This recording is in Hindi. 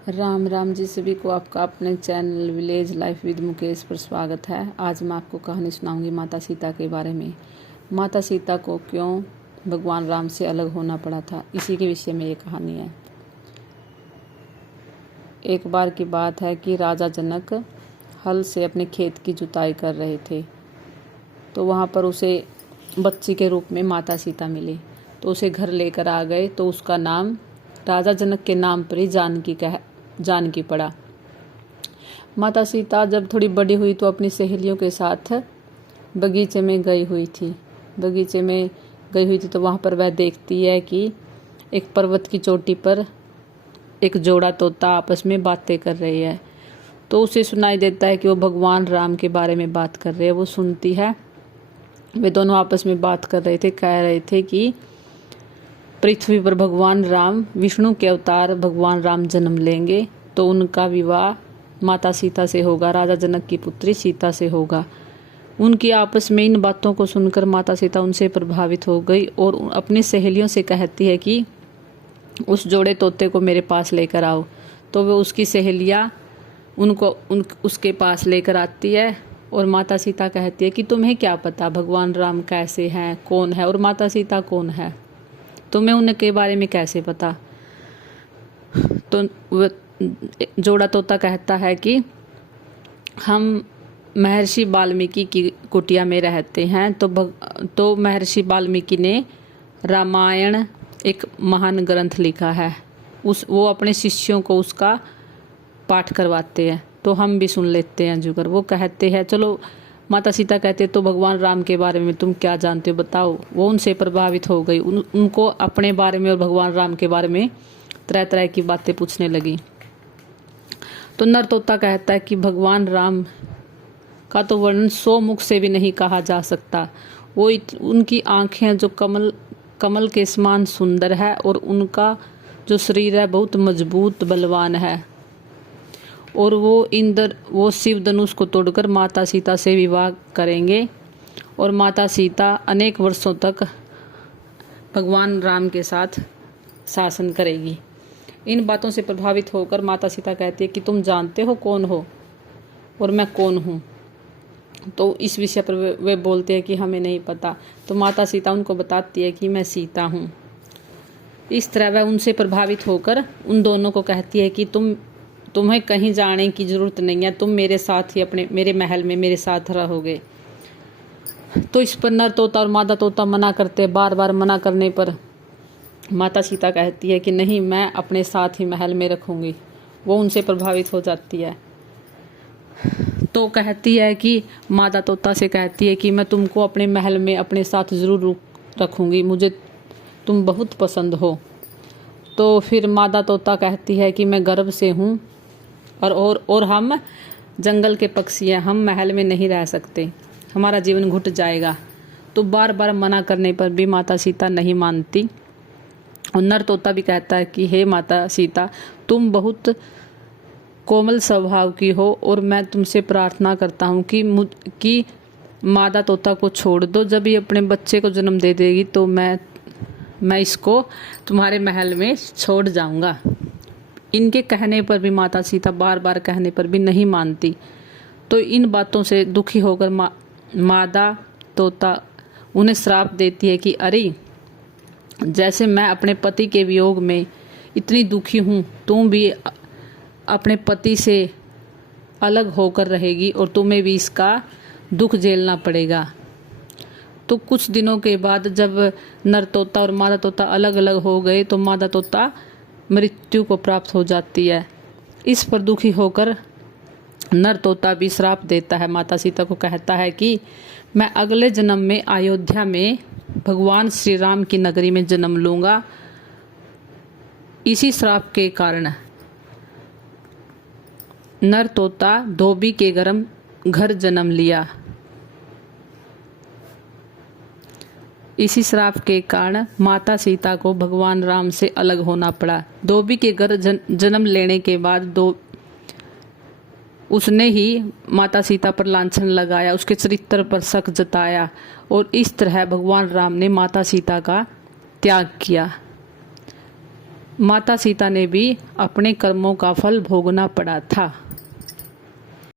राम राम जी, सभी को आपका अपने channel village life with Mukesh पर स्वागत है। आज मैं आपको कहानी सुनाऊंगी माता सीता के बारे में। माता सीता को क्यों भगवान राम से अलग होना पड़ा था, इसी के विषय में ये कहानी है। एक बार की बात है कि राजा जनक हल से अपने खेत की जुताई कर रहे थे, तो वहाँ पर उसे बच्ची के रूप में माता सीता मिली। तो उसे घर लेकर आ गए, तो उसका नाम राजा जनक के नाम पर ही जानकी पड़ा। माता सीता जब थोड़ी बड़ी हुई तो अपनी सहेलियों के साथ बगीचे में गई हुई थी। तो वहाँ पर वह देखती है कि एक पर्वत की चोटी पर एक जोड़ा तोता आपस में बातें कर रही है। तो उसे सुनाई देता है कि वो भगवान राम के बारे में बात कर रहे हैं। वो सुनती है, वे दोनों आपस में बात कर रहे थे, कह रहे थे कि पृथ्वी पर भगवान राम, विष्णु के अवतार भगवान राम जन्म लेंगे, तो उनका विवाह माता सीता से होगा, राजा जनक की पुत्री सीता से होगा। उनकी आपस में इन बातों को सुनकर माता सीता उनसे प्रभावित हो गई और अपनी सहेलियों से कहती है कि उस जोड़े तोते को मेरे पास लेकर आओ। तो वो उसकी सहेलियाँ उसके पास लेकर आती है और माता सीता कहती है कि तुम्हें क्या पता भगवान राम कैसे हैं, कौन है, और माता सीता कौन है, तुम्हें उनके बारे में कैसे पता। तो जोड़ा तोता कहता है कि हम महर्षि वाल्मीकि की कुटिया में रहते हैं। तो महर्षि वाल्मीकि ने रामायण एक महान ग्रंथ लिखा है, वो अपने शिष्यों को उसका पाठ करवाते हैं, तो हम भी सुन लेते हैं जुगर। वो कहते हैं, चलो माता सीता कहते तो भगवान राम के बारे में तुम क्या जानते हो बताओ। वो उनसे प्रभावित हो गई, उनको अपने बारे में और भगवान राम के बारे में तरह तरह की बातें पूछने लगी। तो नर तोता कहता है कि भगवान राम का तो वर्णन 100 मुख से भी नहीं कहा जा सकता। उनकी आंखें जो कमल के समान सुंदर है, और उनका जो शरीर है बहुत मजबूत बलवान है, और वो शिव धनुष को तोड़कर माता सीता से विवाह करेंगे, और माता सीता अनेक वर्षों तक भगवान राम के साथ शासन करेगी। इन बातों से प्रभावित होकर माता सीता कहती है कि तुम जानते हो कौन हो और मैं कौन हूँ। तो इस विषय पर वे बोलते हैं कि हमें नहीं पता। तो माता सीता उनको बताती है कि मैं सीता हूँ। इस तरह वह उनसे प्रभावित होकर उन दोनों को कहती है कि तुम्हें कहीं जाने की ज़रूरत नहीं है, तुम मेरे साथ ही मेरे महल में मेरे साथ रहोगे। तो इस पर नर तोता और मादा तोता मना करते, बार बार मना करने पर माता सीता कहती है कि नहीं, मैं अपने साथ ही महल में रखूँगी। वो उनसे प्रभावित हो जाती है। तो कहती है कि मादा तोता से कहती है कि मैं तुमको अपने महल में अपने साथ ज़रूर रखूँगी, मुझे तुम बहुत पसंद हो। तो फिर मादा तोता कहती है कि मैं गर्भ से हूँ और हम जंगल के पक्षी हैं, हम महल में नहीं रह सकते, हमारा जीवन घुट जाएगा। तो बार बार मना करने पर भी माता सीता नहीं मानती। और नर तोता भी कहता है कि हे माता सीता, तुम बहुत कोमल स्वभाव की हो, और मैं तुमसे प्रार्थना करता हूँ कि मादा तोता को छोड़ दो। जब ये अपने बच्चे को जन्म दे देगी तो मैं इसको तुम्हारे महल में छोड़ जाऊंगा। इनके कहने पर भी माता सीता बार बार कहने पर भी नहीं मानती। तो इन बातों से दुखी होकर मादा तोता उन्हें श्राप देती है कि अरे, जैसे मैं अपने पति के वियोग में इतनी दुखी हूँ, तुम भी अपने पति से अलग होकर रहेगी और तुम्हें भी इसका दुख झेलना पड़ेगा। तो कुछ दिनों के बाद जब नर तोता और मादा तोता अलग अलग हो गए, तो मादा तोता मृत्यु को प्राप्त हो जाती है। इस पर दुखी होकर नर तोता भी श्राप देता है माता सीता को, कहता है कि मैं अगले जन्म में अयोध्या में भगवान श्री राम की नगरी में जन्म लूँगा। इसी श्राप के कारण नर तोता धोबी के घर जन्म लिया। इसी श्राप के कारण माता सीता को भगवान राम से अलग होना पड़ा। धोबी के घर जन्म लेने के बाद उसने ही माता सीता पर लांछन लगाया, उसके चरित्र पर शक जताया, और इस तरह भगवान राम ने माता सीता का त्याग किया। माता सीता ने भी अपने कर्मों का फल भोगना पड़ा था।